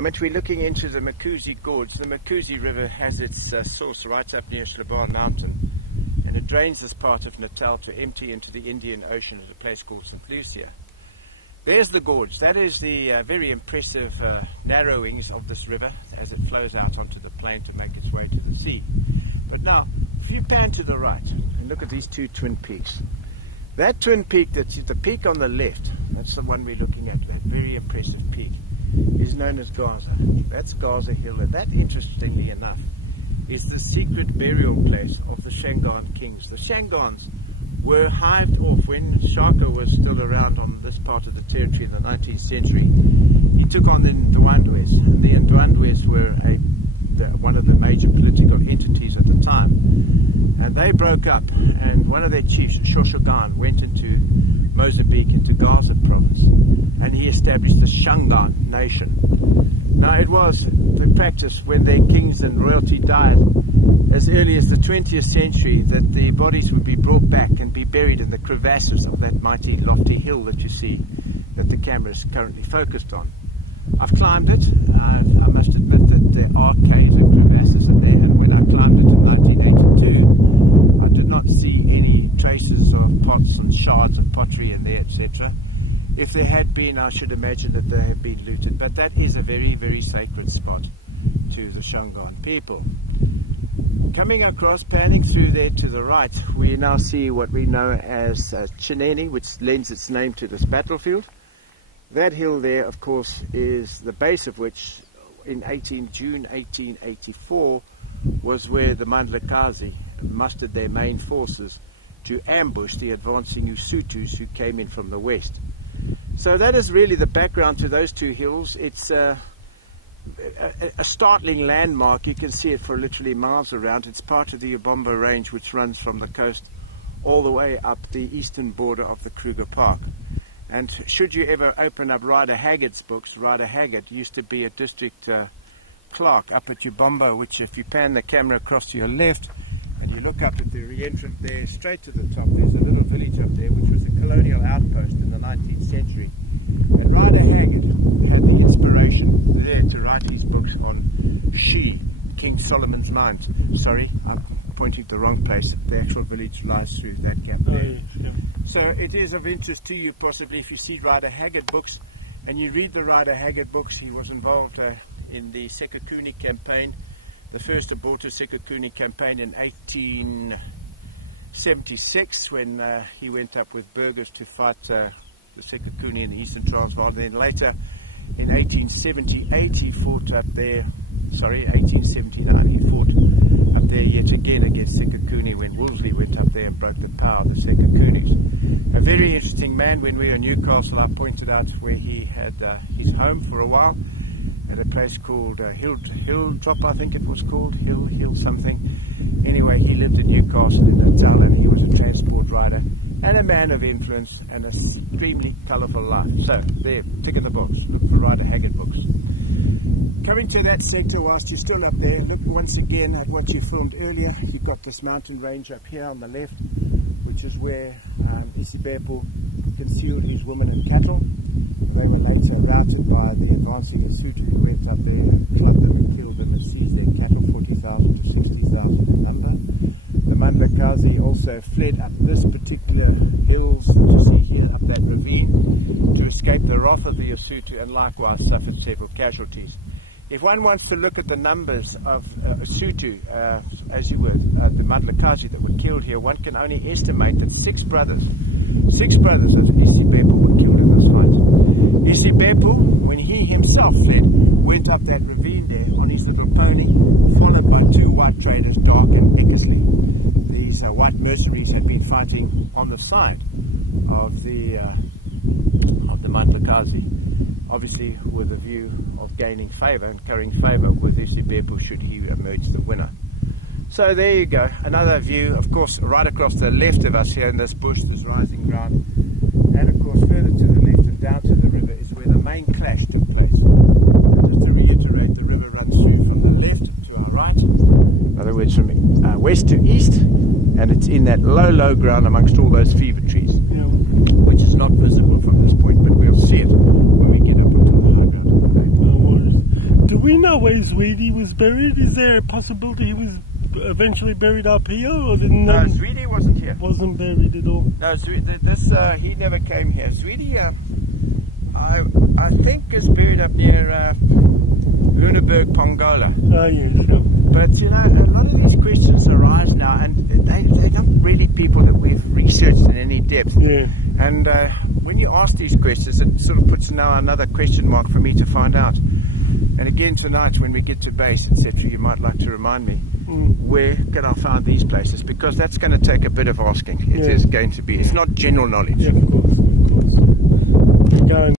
We're looking into the Mandlakazi Gorge. The Mandlakazi River has its source right up near Shlebar Mountain, and it drains this part of Natal to empty into the Indian Ocean at a place called St. Lucia. There's the gorge. That is the very impressive narrowings of this river as it flows out onto the plain to make its way to the sea. But now, if you pan to the right and look at these two twin peaks, that twin peak, that's the peak on the left, that's the one we're looking at, that very impressive peak, is known as Gaza. That's Gaza Hill, and that, interestingly enough, is the secret burial place of the Shangaan kings. The Shangaans were hived off when Shaka was still around on this part of the territory in the 19th century. He took on the Ndwandwes, and the Ndwandwes were one of the major political entities at the time. And they broke up, and one of their chiefs, Shoshagan, went into Mozambique, into Gaza province, and he established the Shangaan nation. Now, it was the practice when their kings and royalty died as early as the 20th century that the bodies would be brought back and be buried in the crevasses of that mighty lofty hill that you see that the camera is currently focused on. I've climbed it. I must admit that there are caves and crevasses in there, and when I climbed it in 1982 I did not see any traces of pots and shards of pottery in there, etc. If there had been, I should imagine that they have been looted, but that is a very, very sacred spot to the Shangaan people. Coming across, panning through there to the right, we now see what we know as Chineni, which lends its name to this battlefield. That hill there, of course, is the base of which in June 1884 was where the Mandlakazi mustered their main forces to ambush the advancing Usutus who came in from the west. So that is really the background to those two hills. It's a startling landmark. You can see it for literally miles around. It's part of the Ubomba range, which runs from the coast all the way up the eastern border of the Kruger Park. And should you ever open up Ryder Haggard's books, Ryder Haggard used to be a district clerk up at Ubomba, which, if you pan the camera across to your left and you look up at the re-entrant there, straight to the top, there's a little village up there which was a colonial outpost in the 19th century. And Ryder Haggard had the inspiration there to write his books on King Solomon's Mount. Sorry, I'm pointing to the wrong place. The actual village lies through that gap there. Yes, yeah. So it is of interest to you possibly if you see Ryder Haggard books and you read the Ryder Haggard books. He was involved in the Sekukuni campaign, the first aborted Sekukuni campaign in 1876 when he went up with burghers to fight the Sekukuni in the Eastern Transvaal. Then later in 1878 he fought up there, 1879 he fought up there yet again against Sekukuni when Wolseley went up there and broke the power of the Sekukunis. A very interesting man. When we were in Newcastle, I pointed out where he had his home for a while at a place called Hilltop, I think it was called, Hill something. Anyway, he lived in Newcastle in Natal, and he was a transport rider and a man of influence and an extremely colourful life. So there, tick in the box, look for Ryder Haggard books. Coming to that sector, whilst you're still up there, look once again at what you filmed earlier. You've got this mountain range up here on the left, which is where Zibhebhu concealed his women and cattle. They were later routed by the advancing Lesotho, who went up there and clubbed them and killed them and seized their cattle, 40,000 to 60,000 in number. The Mandlakazi also fled up this particular hills, which you see here, up that ravine, to escape the wrath of the Lesotho, and likewise suffered several casualties. If one wants to look at the numbers of Lesotho, as you would, the Mandlakazi that were killed here, one can only estimate that six brothers of Zibhebhu were killed in this fight. Zibhebhu, when he himself fled, went up that ravine there on his little pony, followed by two white traders, Dark and Eckersley. These white mercenaries had been fighting on the side of the Mandlakazi, obviously with a view of gaining favour and currying favour with Zibhebhu should he emerge the winner. So there you go, another view, of course, right across the left of us here in this bush, this rising ground, and of course further to the left and down to the river is where the main clash took place. Just to reiterate, the river runs through from the left to our right, in other words from west to east, and it's in that low ground amongst all those fever trees, which is not visible from this point, but we'll see it when we get up onto the high ground. we know where Zwede was buried? Is there a possibility he was eventually buried up here, or didn't? No, Zwede wasn't here. Wasn't buried at all. No, he never came here. Zwede, I think, is buried up near Luneburg, Pongola. Oh yeah, sure. But you know, a lot of these questions arise now, and they're not really people that we've researched in any depth. Yeah. And when you ask these questions, it sort of puts now another question mark for me to find out. And again tonight, when we get to base, etc., you might like to remind me where can I find these places, because that's going to take a bit of asking. It is going to be. It's not general knowledge. Yeah, of course. Of course. Go